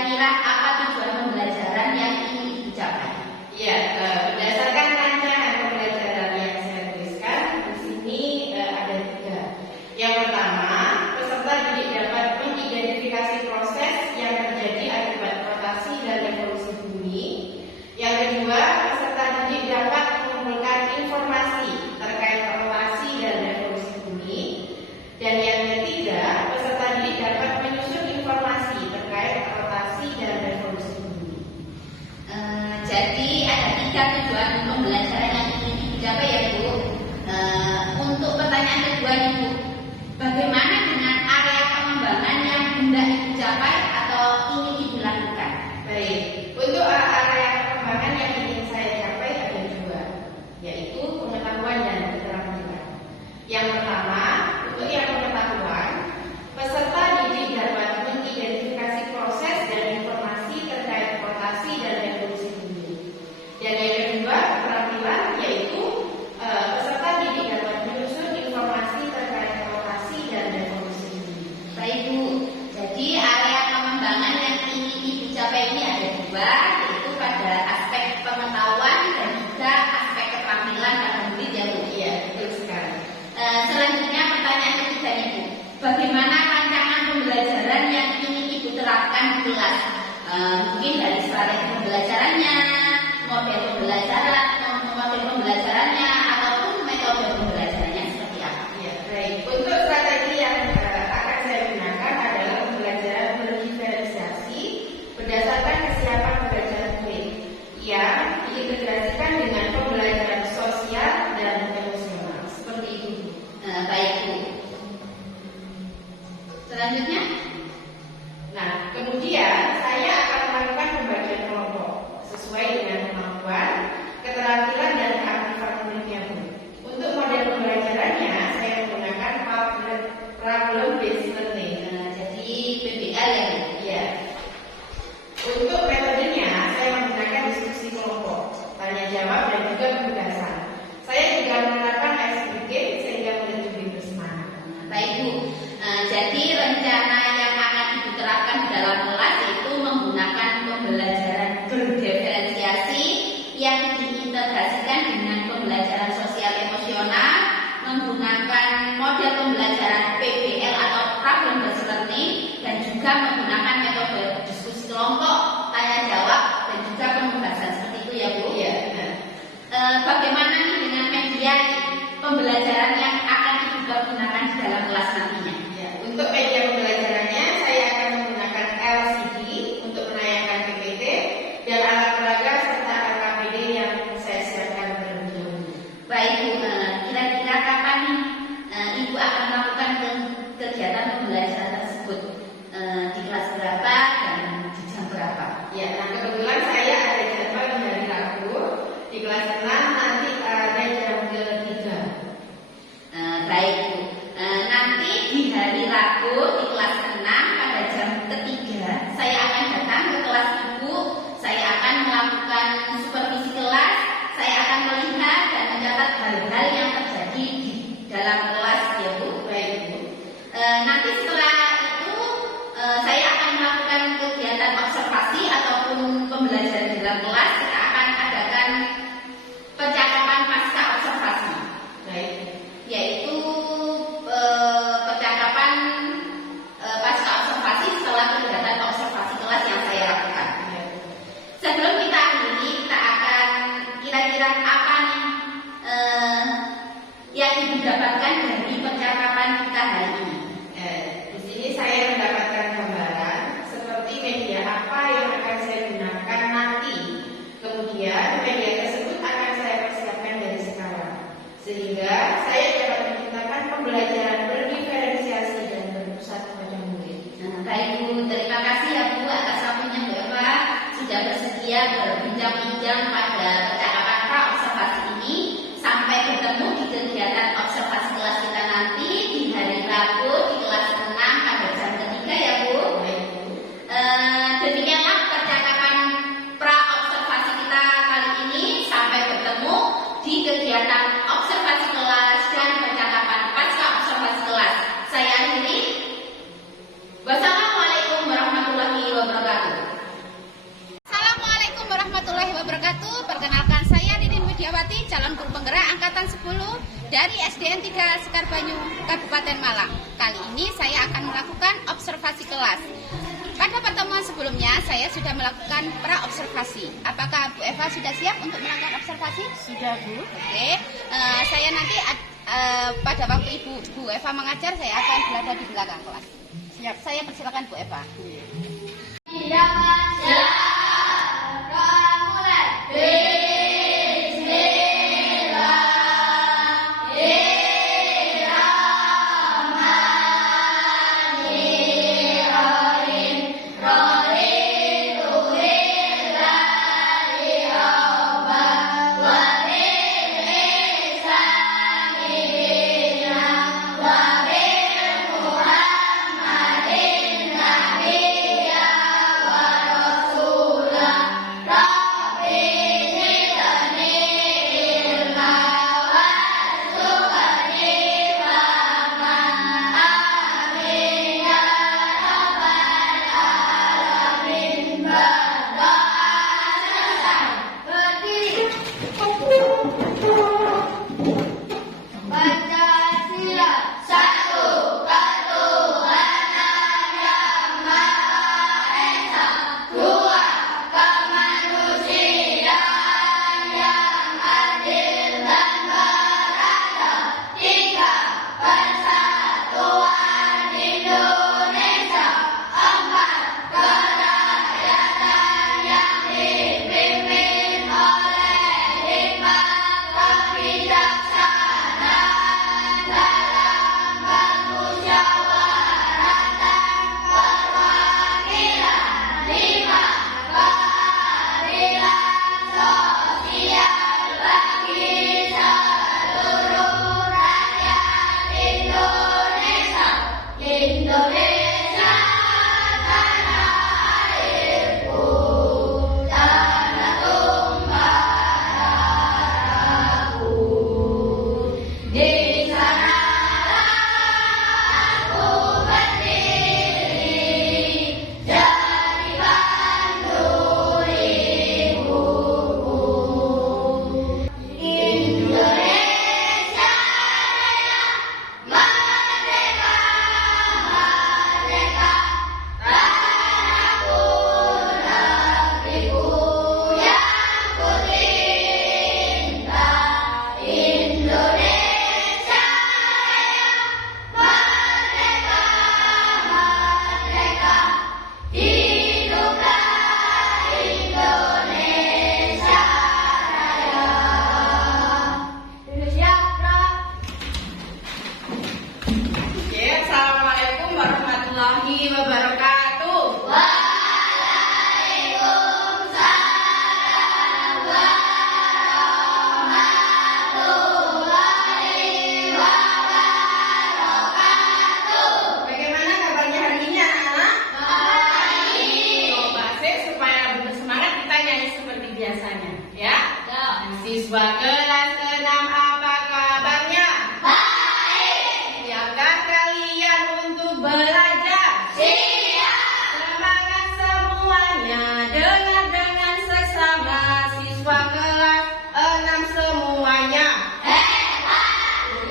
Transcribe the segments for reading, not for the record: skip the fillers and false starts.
kira-kira apa tujuan pembelajaran yang ingin dicapai? Ya, berdasarkan rancangan pembelajaran yang saya tuliskan di sini ada 3. Yang pertama, peserta didik dapat mengidentifikasi proses yang terjadi akibat rotasi dan revolusi bumi. Yang kedua, peserta didik dapat mengumpulkan informasi terkait rotasi dan revolusi bumi. Dan yang ketiga, peserta didik dapat menyusun informasi terkait rotasi dan revolusi bumi. Jadi ada 3 tujuan pembelajaran yang ingin dicapai ya Bu. Untuk pertanyaan kedua nih Bu, bagaimana dengan area pengembangan yang hendak dicapai atau ingin dilakukan? Baik, untuk area pengembangan yang ingin saya capai ada 2, yaitu pengetahuan dan keterampilan. Yang pertama, untuk yang pengetahuan, peserta didik dapat mengidentifikasi proses dan informasi terkait rotasi dan revolusi bumi. Dan yang kedua, keterampilan, yaitu peserta didik dapat menyusun informasi terkait rotasi dan revolusi bumi. Baik Bu, jadi area pengembangan yang ingin dicapai ini ada 2, yaitu pada aspek pengetahuan dan juga aspek keterampilan dan murid ya Bu. Iya, betul sekali. Selanjutnya pertanyaan ketiga nih Bu, bagaimana rancangan pembelajaran yang ingin Ibu terapkan di kelas? Mungkin dari strategi pembelajarannya, model pembelajarannya, ataupun metode pembelajarannya seperti apa? Ya, baik. Untuk strategi yang akan saya gunakan adalah pembelajaran berdiferensiasi berdasarkan kesiapan belajar murid yang diintegrasikan dengan pembelajaran sosial dan emosional. Seperti itu. Baik Bu. Selanjutnya, Nah, kemudian saya akan melakukan pembagian kelompok sesuai dengan kemampuan, keterampilan dan keaktifan muridnya Bu. Untuk model pembelajarannya saya menggunakan problem based learning. jadi PBL ya Bu. Ya. Untuk metodenya saya menggunakan diskusi kelompok, tanya jawab dan juga penugasan. Saya juga menerapkan ice breaking sehingga murid lebih bersemangat. Baik Bu. Jadi rencana yang akan diterapkan di dalam kelas itu menggunakan pembelajaran berdiferensiasi yang diintegrasikan dengan pembelajaran sosial emosional, menggunakan model pembelajaran PBL atau problem based learning, dan juga menggunakan metode diskusi kelompok, tanya jawab dan juga penugasan. Seperti itu ya Bu. Iya. Bagaimana nih dengan media pembelajaran yang akan Ibu gunakan di dalam kelas nantinya? Ya, untuk media pembelajarannya saya akan menggunakan LCD untuk menayangkan PPT dan alat peraga serta LKPD yang saya siapkan terlebih dahulu. Baik Bu, kira-kira kapan nih Ibu akan melakukan kegiatan pembelajaran tersebut? Di kelas berapa dan di jam berapa? Ya, nah kebetulan saya ada jadwal di hari Rabu di kelas 6 nanti ada jam ke-3. Baik Bu, nanti di hari Rabu di kelas 6 pada jam ke-3 saya akan datang ke kelas Ibu. Saya akan melakukan supervisi kelas. Saya akan melihat dan mencatat hal-hal yang terjadi di dalam kelas ya Bu. Baik Bu. Nanti setelah itu saya akan melakukan kegiatan observasi ataupun pembelajaran di dalam kelas. Kita akan adakan percakapan pasca observasi, Baik. yaitu percakapan pasca observasi setelah kegiatan observasi kelas yang saya lakukan. Ya. Sebelum kita akhiri, kita akan kira-kira apa nih yang Ibu dapatkan dari percakapan kita hari ini? Di sini saya mendapatkan gambaran seperti media apa yang akan saya gunakan nanti. Kemudian media tersebut akan saya persiapkan dari sekarang, sehingga saya dapat menciptakan pembelajaran berdiferensiasi dan berpusat pada murid. Baik Bu, terima kasih ya Bu atas waktunya Bu Eva sudah bersedia berbincang-bincang pada percakapan pra-observasi ini. Sampai bertemu di kegiatan observasi kelas kita nanti di hari Rabu di kelas 6 pada jam ke-3 ya Bu. Demikianlah percakapan pra-observasi kita kali ini. Sampai bertemu di kegiatan observasi kelas dan percakapan pasca observasi kelas. Saya akhiri. Wassalamualaikum warahmatullahi wabarakatuh. kali ini saya akan melakukan observasi kelas. Pada pertemuan sebelumnya saya sudah melakukan pra-observasi. Apakah Bu Eva sudah siap untuk melakukan observasi? Sudah, Bu. Oke. Saya nanti pada waktu Bu Eva mengajar, saya akan berada di belakang kelas. Siap. Saya persilakan Bu Eva. Siswa kelas 6, apa kabarnya? Baik. Siapkah kalian untuk belajar? Siap. Semangat semuanya, dengar dengan seksama. Siswa kelas 6 semuanya. Hebat.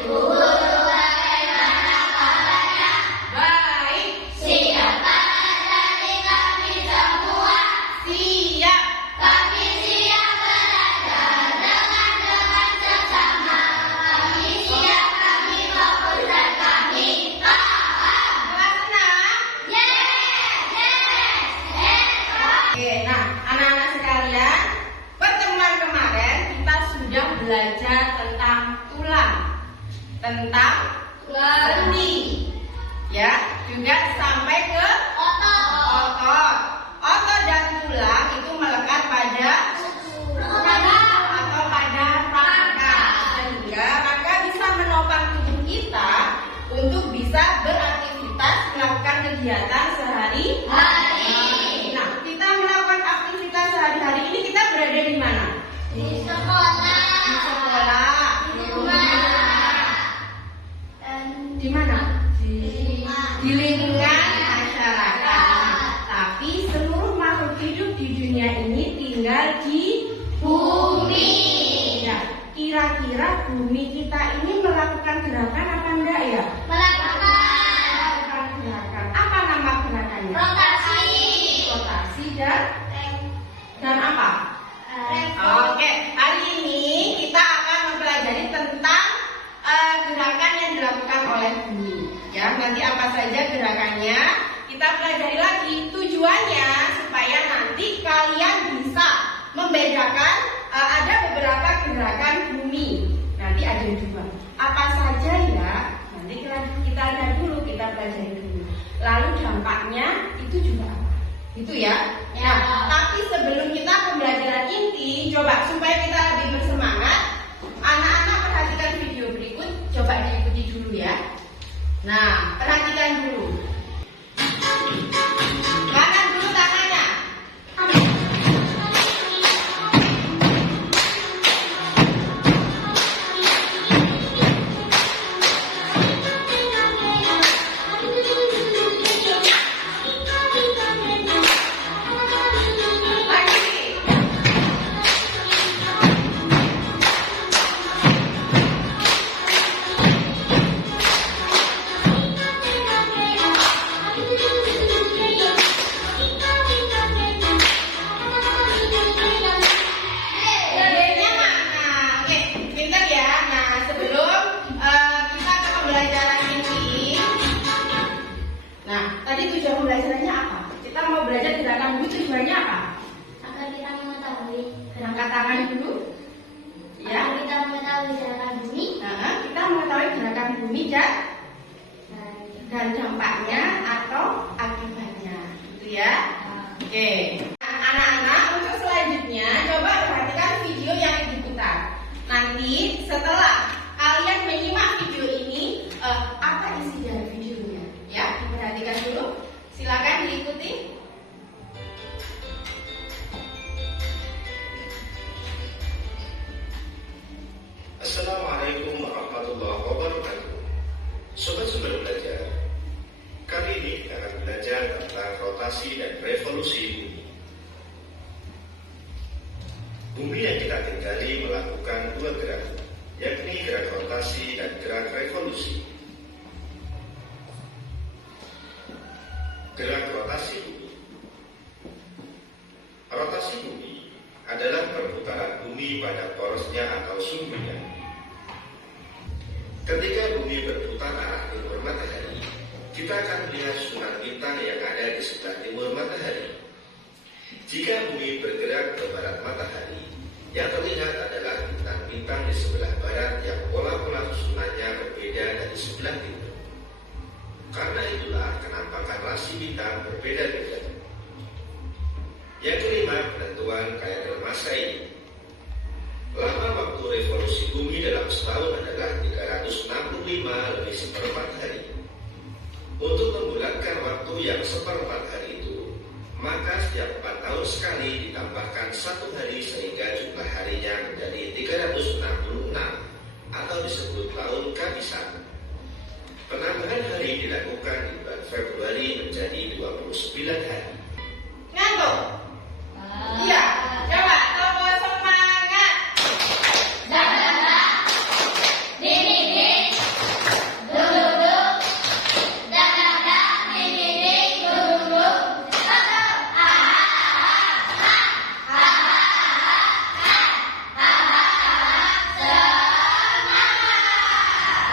Ibu guru bagaimana kabarnya? Baik. Siap dari kami semua. Siap. Kami siap belajar dengan sesama. Kami siap, kami fokus dan kami paham. Kelas 6. Oke, nah anak-anak sekalian, pertemuan kemarin kita sudah belajar tentang tulang, tentang sendi, ya, juga sampai ke otot. Otot dan tulang itu melekat pada atau pada rangka, sehingga rangka bisa menopang tubuh kita untuk bisa beraktivitas, melakukan kegiatan sehari-hari. Nah, kita melakukan aktivitas sehari-hari ini kita berada di mana? Di sekolah. Di sekolah. Di rumah. Di mana? Di lingkungan masyarakat. Tapi seluruh makhluk hidup di dunia ini tinggal di Bumi. ya. Kira-kira bumi kita ini melakukan gerakan apa enggak ya? Melakukan. saja gerakannya. Kita pelajari lagi. Tujuannya supaya nanti kalian bisa membedakan ada beberapa gerakan bumi. Nanti ada dua. Apa saja ya? Nanti kita lihat dulu, kita pelajari dulu. Lalu dampaknya itu juga apa? Itu ya. Ya. Nah, tapi sebelum kita pembelajaran inti, coba supaya kita lebih bersemangat, anak-anak perhatikan video berikut, coba diikuti dulu ya. Nah, perhatikan dulu. Kanan dulu tangannya. Idenya mana? Oke, pintar ya. Nah, sebelum kita ke pembelajaran ini, nah tadi tujuan pembelajarannya apa? Kita mau belajar gerakan bumi, tujuannya apa? Agar kita mengetahui Angkat tangan dulu. Ya. agar kita mengetahui gerakan bumi Nah, kita mengetahui gerakan bumi dan dampaknya atau akibatnya, gitu ya. Oke. Nah, anak-anak, untuk selanjutnya coba perhatikan video yang diputar. Nanti setelah kalian menyimak video ini, apa isi dari videonya? Ya, diperhatikan dulu. Silakan diikuti. Assalamualaikum warahmatullahi wabarakatuh. Sobat Sumber Belajar, kali ini kita akan belajar tentang rotasi dan revolusi bumi. Bumi yang kita tinggali melakukan dua gerak, yakni gerak rotasi dan gerak revolusi. Gerak rotasi bumi. Rotasi bumi adalah perputaran bumi pada porosnya atau sumbunya. Ketika bumi berputar arah timur matahari, kita akan melihat sunar bintang yang ada di sebelah timur matahari. Jika bumi bergerak ke barat matahari, yang terlihat adalah bintang-bintang di sebelah barat yang pola-pola susunannya berbeda dari sebelah timur. Karena itulah kenampakan rasi bintang berbeda-beda. Yang kelima, penentuan KRL masa ini. Lama waktu revolusi bumi dalam setahun adalah 365 hari. Untuk membulatkan waktu yang seperempat hari itu, maka setiap 4 tahun sekali ditambahkan 1 hari sehingga jumlah harinya menjadi 366 atau disebut tahun kabisan. Penambahan hari dilakukan di bulan Februari menjadi 29 hari. Ngantuk? Iya. Coba tombol semangat.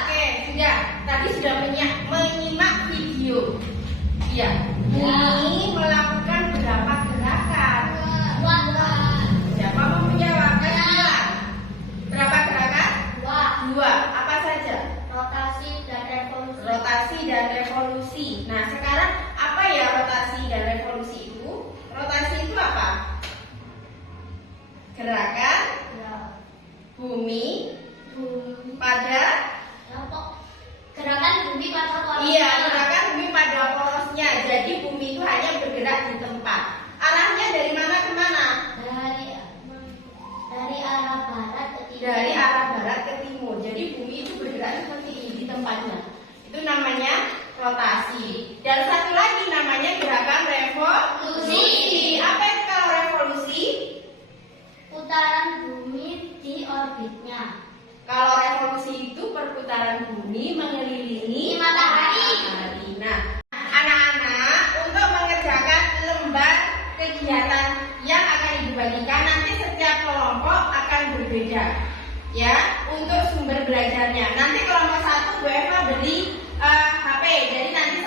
Oke, sudah. Tadi sudah menyimak video. Iya. Ini melakukan berapa gerakan? Siapa mau menjawab? Berapa gerakan? 2. Apa saja? rotasi dan revolusi. Rotasi dan revolusi. Nah, sekarang apa ya rotasi dan revolusi itu? Rotasi itu apa? Gerakan Ya, bumi bumi pada gerakan bumi pada porosnya. iya, gerakan bumi pada porosnya. Jadi bumi itu hanya bergerak di tempat. Arahnya dari mana ke mana? dari arah barat ke timur. Dari arah barat ke timur. Jadi bumi itu bergerak seperti ini di tempatnya. Itu namanya rotasi. Dan satu lagi namanya gerakan revolusi. Apa itu kalau revolusi? Putaran bumi di orbitnya. Kalau revolusi itu perputaran bumi mengelilingi Matahari. Nah, anak-anak untuk mengerjakan lembar kegiatan yang akan dibagikan nanti setiap kelompok akan berbeda. Ya, untuk sumber belajarnya. Nanti kelompok 1 Bu Eva beli HP. Jadi nanti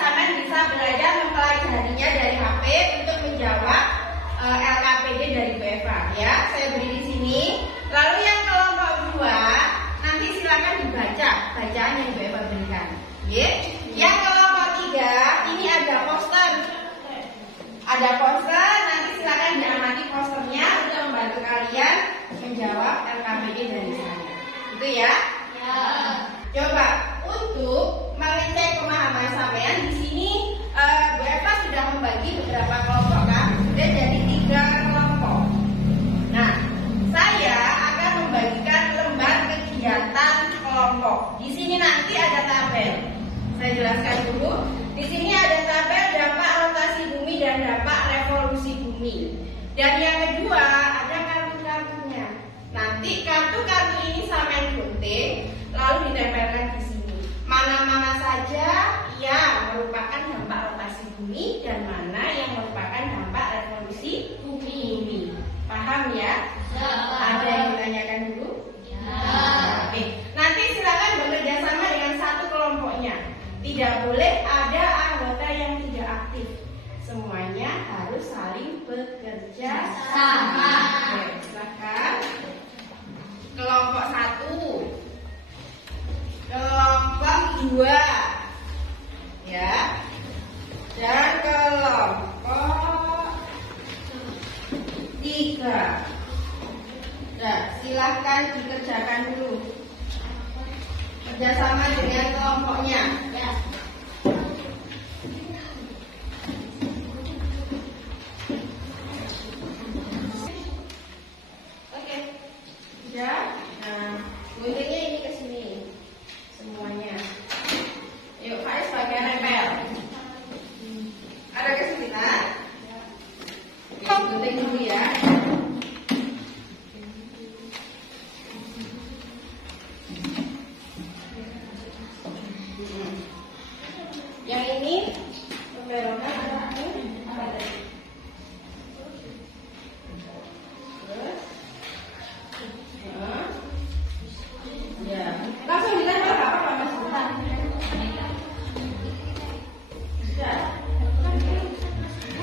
bumi dan mana yang merupakan dampak revolusi bumi. Paham ya? Ada yang ditanyakan dulu? Oke. Nanti silakan bekerja sama dengan satu kelompoknya. Tidak boleh ada anggota yang tidak aktif. Semuanya harus saling bekerja sama. Oke, silakan. Kelompok 1, kelompok 2, ya, dan kelompok 3. Nah, silahkan dikerjakan dulu. Kerjasama dengan kelompoknya. Ya. Oke. Ya. Nah, guntingnya ini ke sini. Semuanya. Yuk, Faiz bagian nempel. Ada kesulitan? Gunting dulu ya. Yang ini pemberongan apa tadi? Terus, ya, langsung dilempar apa Mas Sultan? Sudah.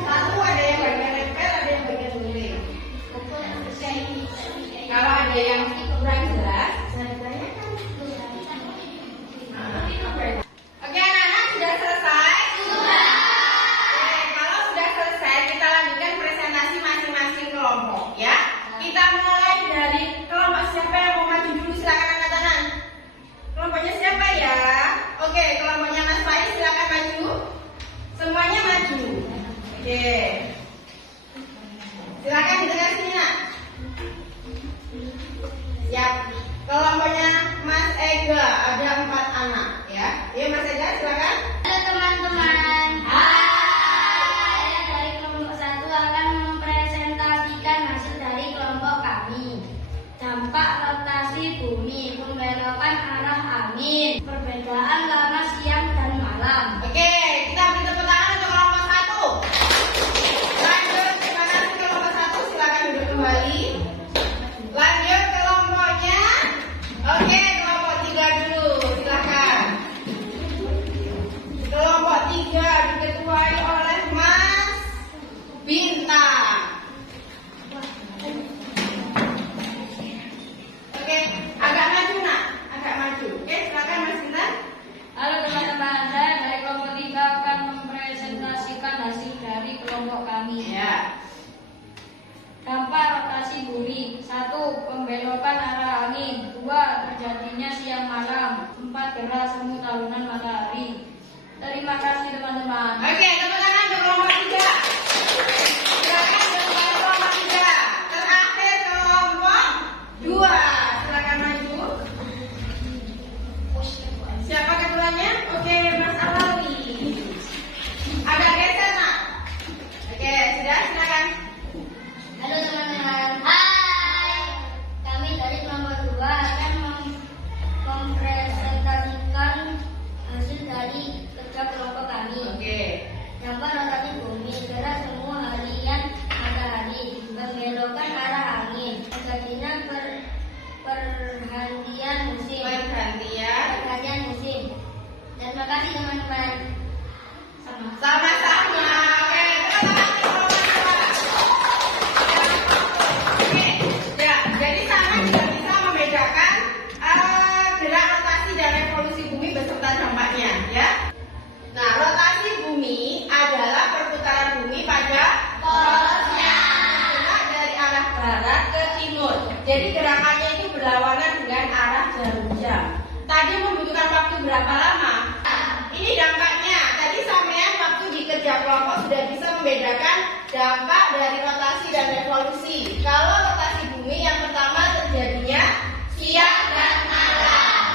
Satu ada yang bagian nempel, ada yang bagian guling. Kalau ada yang kurang jelas, saya tanyakan. Oke, anak-anak sudah selesai? Sudah. Oke, kalau sudah selesai, kita lanjutkan presentasi masing-masing kelompok, ya. Kita mulai dari kelompok siapa yang mau maju dulu, silakan angkat tangan. Kelompoknya siapa ya? Oke, kelompoknya Mas Faiz silakan maju. Semuanya maju. Oke. Silakan di tengah sini, Nak. Siap. Kelompoknya Mas Ega ada 4 anak, ya. Yuk Mas Ega silakan. Halo teman-teman. Saya dari kelompok 1 akan mempresentasikan hasil dari kelompok kami. Dampak rotasi bumi, pembelokan arah angin, perbedaan lama siang dan malam. Oke, kita beri tepuk tangan untuk kelompok 1. Lanjut, terima kasih kelompok 1, silakan duduk kembali. Lanjut kelompoknya. Oke, kelompok 3 dulu, silakan. Kelompok 3 diketuai oleh Mas Bintang. Oke, agak maju Nak, agak maju. Oke, silakan Mas Bintang. Halo teman-teman, saya dari kelompok 3 akan mempresentasikan hasil dari kelompok kami. Ya. Dampak rotasi bumi. 1. Pembelokan arah angin. 2. Terjadinya siang malam. 4. Gerah semu tahunan matahari. Terima kasih teman-teman. Oke, tepuk tangan untuk kelompok 3. Silakan untuk kelompok 3. Terakhir kelompok 2. Silakan maju. Siapa ketuanya? Oke, Mas Alawi. Agak geser, Nak. Oke, sudah silakan. Halo teman-teman. Hai. Kami dari kelompok 2 akan mempresentasikan hasil dari kerja kelompok kami. Oke. Dampak rotasi bumi, gerah semu harian matahari, pembelokan arah angin, terjadinya pergantian musim. Pergantian musim. Terima kasih teman-teman. Sama-sama. Oke, terima kasih kelompok 2. Oke, ya, jadi sama juga bisa membedakan gerak rotasi dan revolusi bumi beserta dampaknya, ya. Nah, rotasi bumi adalah perputaran bumi pada porosnya dari arah barat ke timur. Jadi gerakannya itu berlawanan dengan arah jarum jam. Tadi membutuhkan waktu berapa lama? Ini dampaknya. Tadi sampean waktu di kerja kelompok sudah bisa membedakan dampak dari rotasi dan revolusi. Kalau rotasi bumi yang pertama terjadinya siang dan malam.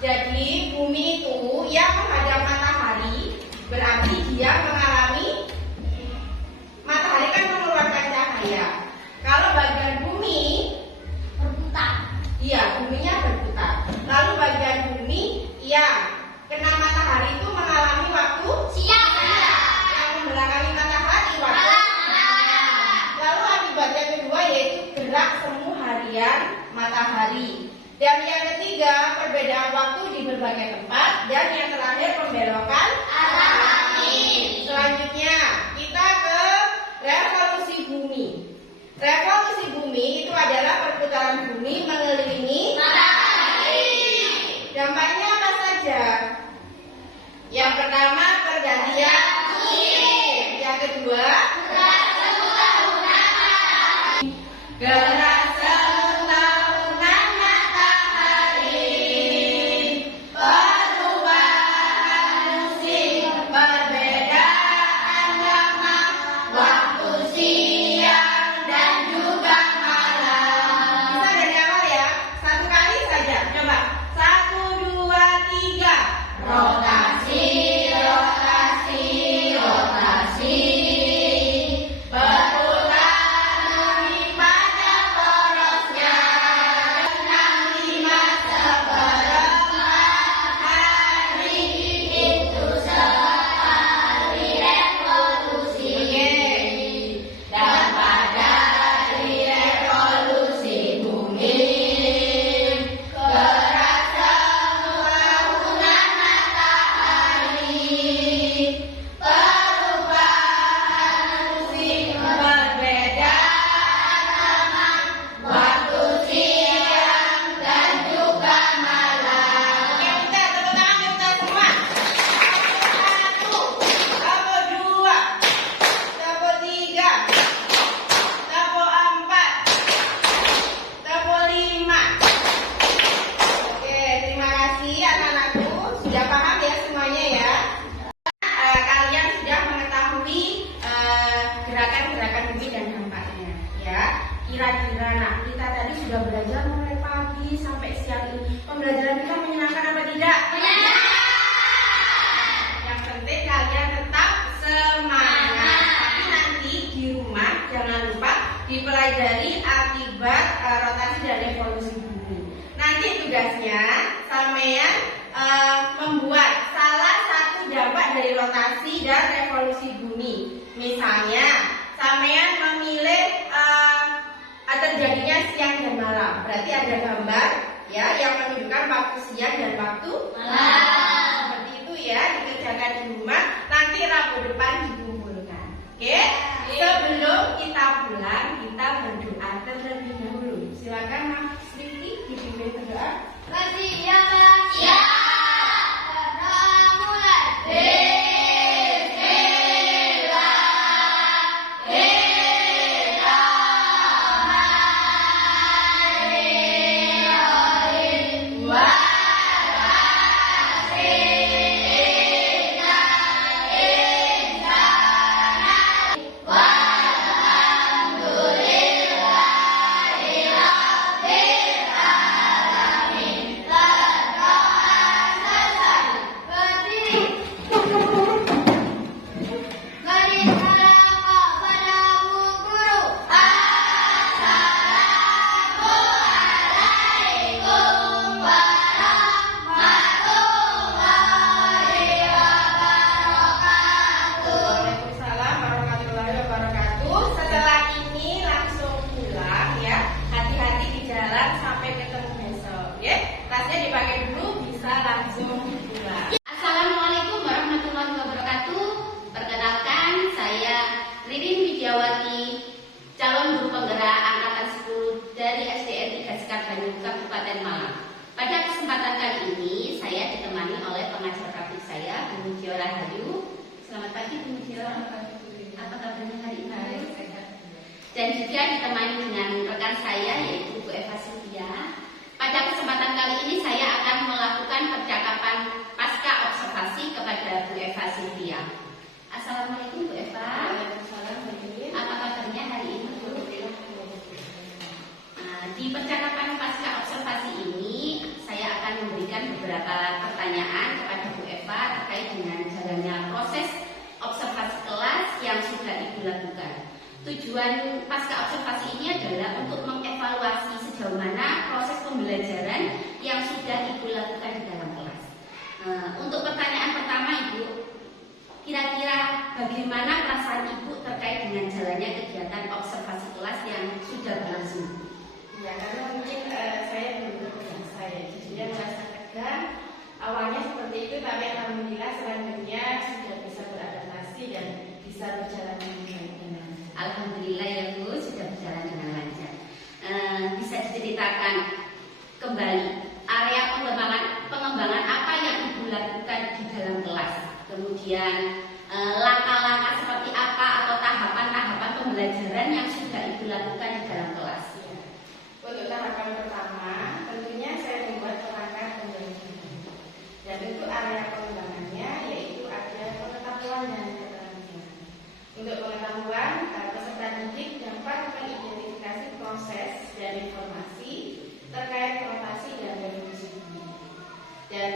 Jadi bumi itu yang menghadap matahari berarti dia mengalami, matahari kan mengeluarkan cahaya. Kalau bagian bumi Berputar. iya, buminya berputar. Lalu bagian bumi yang kena matahari itu mengalami waktu Siang. yang Dan yang ketiga, perbedaan waktu di berbagai tempat. Dan yang terakhir, pembelokan arah angin. Selanjutnya, kita ke revolusi bumi. Revolusi bumi itu adalah perputaran bumi mengelilingi Matahari. Dampaknya apa saja? Yang pertama, pergantian musim. Yang kedua, gerak tahunan matahari, perubahan musim, perbedaan lama, waktu siang dan juga malam. Bisa dari awal ya, satu kali saja. Coba, 1, 2, 3. Rotasi, rotasi, rotasi. Berputar bumi pada porosnya. 65 seperempat hari itu sekali revolusi. Dan pada hari revolusi bumi, gerak tahunan matahari, perubahan musim, perbedaan lama, waktu siang dan juga malam. Oke, kita tepuk tangan kita semua. Tepuk 1, tepuk 2, tepuk 3, tepuk 4, tepuk 5. Oke, terima kasih anak-anakku. Sudah paham ya semuanya ya? Kalian sudah mengetahui gerakan-gerakan bumi dan dampaknya ya. Kira-kira kita tadi sudah belajar mulai pagi sampai siang ini. Pembelajaran kita menyenangkan apa tidak? Yang penting kalian tetap semangat. Tapi nanti di rumah jangan lupa dipelajari akibat rotasi dan revolusi bumi. Nanti tugasnya sampean membuat salah satu dampak dari rotasi dan revolusi bumi. Misalnya, sampean memilih terjadinya siang dan malam. Berarti ada gambar ya yang menunjukkan waktu siang dan waktu malam. Seperti itu ya, dikerjakan di rumah. Nanti Rabu depan dikumpulkan. Oke? Sebelum kita pulang, kita berdoa terlebih dahulu. Silakan Mas Rifki dipimpin berdoa. Kasih ya Mas. Ya. Waalaikumsalam warahmatullahi wabarakatuh. Setelah ini langsung pulang ya. Hati-hati di jalan sampai ketemu besok ya. Tasnya dipakai dulu, bisa langsung pulang. Assalamualaikum warahmatullahi wabarakatuh. Perkenalkan, saya Ririn Widiawati, calon guru penggerak angkatan 10 dari SDN 3 Sekar Bandung, Kabupaten Malang. Pada kesempatan kali ini, saya ditemani oleh pengajar praktik saya, Bu Mujio Rahayu. Selamat pagi, Bu Mujio. Apa kabarnya hari ini? Dan juga ditemani dengan rekan saya, yaitu Bu Eva Sylvia. Pada kesempatan kali ini, saya akan melakukan percakapan pasca observasi kepada Bu Eva Sylvia. Assalamualaikum Bu Eva. Waalaikumsalam. Apa kabarnya hari ini Bu? Di percakapan pasca observasi ini, saya akan memberikan beberapa pertanyaan kepada Bu Eva terkait dengan jalannya proses observasi kelas yang sudah Ibu lakukan. Tujuan pasca observasi ini adalah untuk mengevaluasi sejauh mana proses pembelajaran yang sudah Ibu lakukan di dalam kelas. Untuk pertanyaan pertama Ibu, kira-kira bagaimana perasaan Ibu terkait dengan jalannya kegiatan observasi kelas yang sudah berlangsung? Ya, karena mungkin saya belum terbiasa saya. Jadinya merasa tegang. Awalnya seperti itu, tapi alhamdulillah selanjutnya sudah bisa beradaptasi dan bisa berjalan dengan baik dan lancar. Alhamdulillah ya Bu, sudah berjalan dengan lancar. Bisa diceritakan kembali area pengembangan apa yang Ibu lakukan di dalam kelas, kemudian langkah-langkah seperti apa atau tahapan-tahapan pembelajaran yang sudah Ibu lakukan di dalam kelas. Untuk tahapan pertama, tentunya saya membuat kerangka pembelajaran. Dan untuk area pengembangannya yaitu ada pengetahuan dan keterampilan. Untuk pengetahuan, peserta didik dapat mengidentifikasi proses dan informasi terkait rotasi dan revolusi bumi. Dan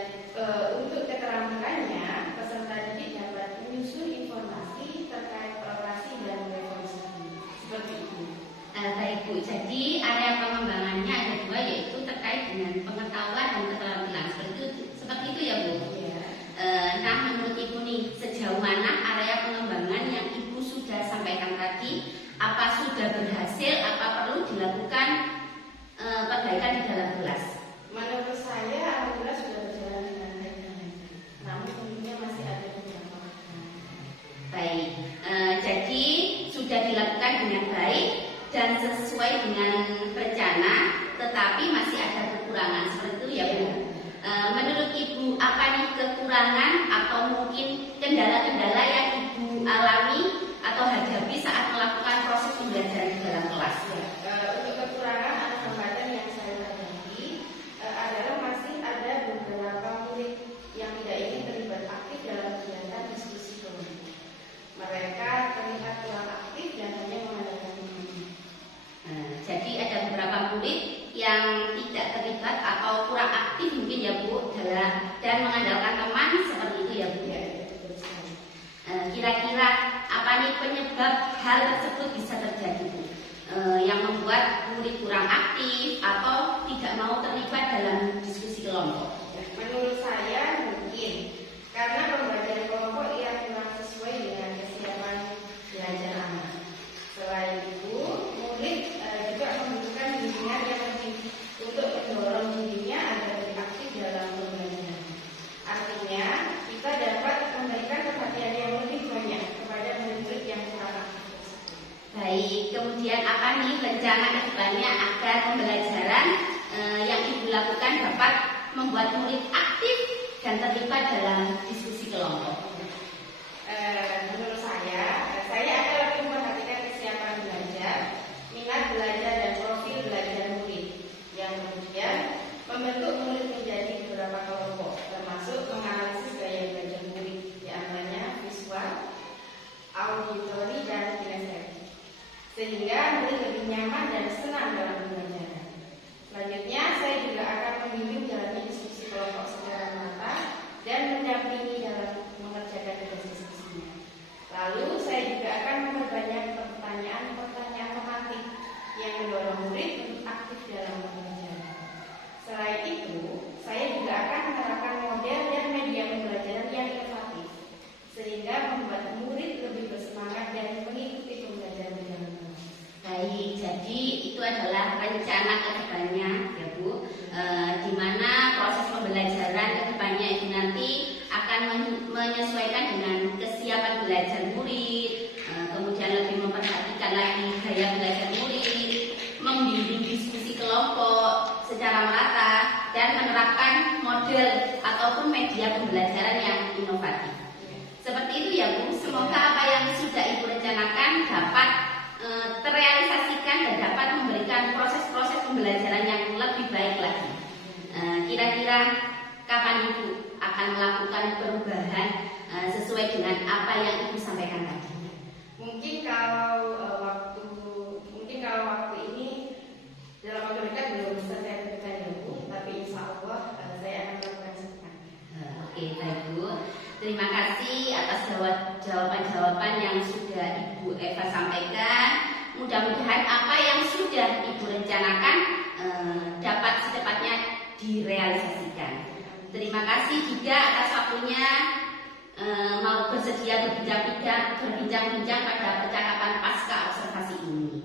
untuk keterampilannya, peserta didik dapat menyusun informasi terkait rotasi dan revolusi bumi. Seperti itu. Baik Bu, jadi area pengembangannya ada dua, yaitu terkait dengan pengetahuan dan keterampilan. Seperti itu ya Bu. Ya. Nah, menurut Ibu nih, sejauh mana area pengembangan yang Ibu sudah sampaikan tadi? Apa sudah berhasil? Apa perlu dilakukan perbaikan di dalam kelas? Menurut saya, alhamdulillah sudah berjalan dengan baik dan lancar. Namun tentunya masih ada beberapa kekurangan. Baik, jadi sudah dilakukan dengan baik dan sesuai dengan rencana, tetapi masih ada kekurangan. Seperti itu ya Bu. Menurut Ibu, apa nih kekurangan atau mungkin kendala-kendala yang Ibu alami atau hadapi saat melakukan proses pembelajaran di dalam kelas? Untuk kekurangan atau hambatan yang saya hadapi adalah masih ada beberapa murid yang tidak ingin terlibat aktif dalam kegiatan diskusi kelompok. Mereka terlihat kurang aktif dan hanya mengandalkan teman. Jadi ada beberapa murid yang tidak terlibat atau kurang aktif mungkin ya Bu dan mengandalkan teman, seperti itu ya Bu. Ya, betul sekali. Kira-kira apa nih penyebab hal tersebut bisa terjadi Bu? Yang membuat murid kurang aktif atau tidak mau terlibat dalam diskusi kelompok? Menurut saya mungkin karena pembelajaran kelompok yang kurang sesuai dengan kesiapan belajar anak. Selain itu, murid juga membutuhkan bimbingan yang lebih untuk mendorong dirinya agar lebih aktif dalam pembelajaran. Artinya, kita dapat memberikan perhatian yang lebih banyak kepada murid-murid yang kurang aktif tersebut. Baik, kemudian apa nih rencana ke depannya agar pembelajaran yang Ibu lakukan dapat membuat murid aktif dan terlibat dalam diskusi kelompok? Menurut saya akan lebih memperhatikan kesiapan belajar, minat belajar dan profil belajar murid, yang kemudian membentuk murid menjadi beberapa kelompok, termasuk menganalisis gaya belajar murid, di antaranya visual, auditori dan kinestetik, sehingga murid lebih nyaman dan senang dalam pembelajaran. Selanjutnya, saya juga akan membimbing jalannya diskusi kelompok secara merata dan mendampingi dalam mengerjakan tugas diskusinya. Lalu, saya juga akan memperbanyak pertanyaan-pertanyaan tematik yang mendorong murid untuk aktif dalam pembelajaran. Selain itu, saya juga akan menerapkan model dan media pembelajaran yang inovatif, sehingga membuat murid lebih bersemangat dan mengikuti pembelajaran dengan baik. Baik, jadi itu adalah rencana ke depannya ya Bu, di mana proses pembelajaran ke depannya itu nanti akan menyesuaikan dengan kesiapan belajar murid, kemudian lebih memperhatikan lagi gaya belajar murid, membimbing diskusi kelompok secara merata, dan menerapkan model ataupun media pembelajaran yang inovatif. Seperti itu ya Bu, semoga apa yang sudah Ibu rencanakan dapat terrealisasikan dan dapat memberikan proses-proses pembelajaran yang lebih baik lagi. Kira-kira kapan Ibu akan melakukan perubahan sesuai dengan apa yang Ibu sampaikan tadi? Mungkin kalau waktu ini dalam waktu dekat belum bisa saya berikan ya Bu, tapi insya Allah saya akan melakukan secepatnya. Oke, baik Bu. Terima kasih atas jawaban-jawaban yang sudah Ibu Eva sampaikan. Mudah-mudahan apa yang sudah Ibu rencanakan dapat secepatnya direalisasikan. Terima kasih juga atas waktunya mau bersedia berbincang-bincang pada percakapan pasca observasi ini.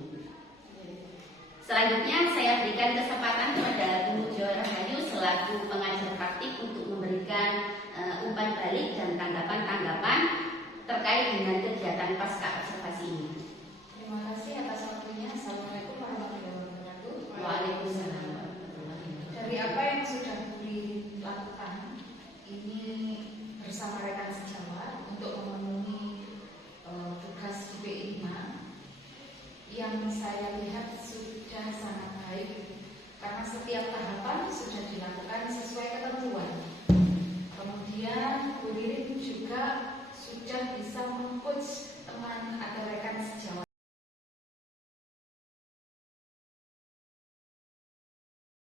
Selanjutnya saya berikan kesempatan kepada Bu Jo Rahayu selaku pengajar praktik untuk memberikan umpan balik dan tanggapan-tanggapan terkait dengan kegiatan pasca observasi ini. Terima kasih atas waktunya. Assalamualaikum warahmatullahi wabarakatuh. Waalaikumsalam warahmatullahi wabarakatuh. Dari apa yang sudah dilakukan ini bersama rekan sejawat untuk memenuhi tugas UPI 5 yang saya lihat sudah sangat baik karena setiap tahapan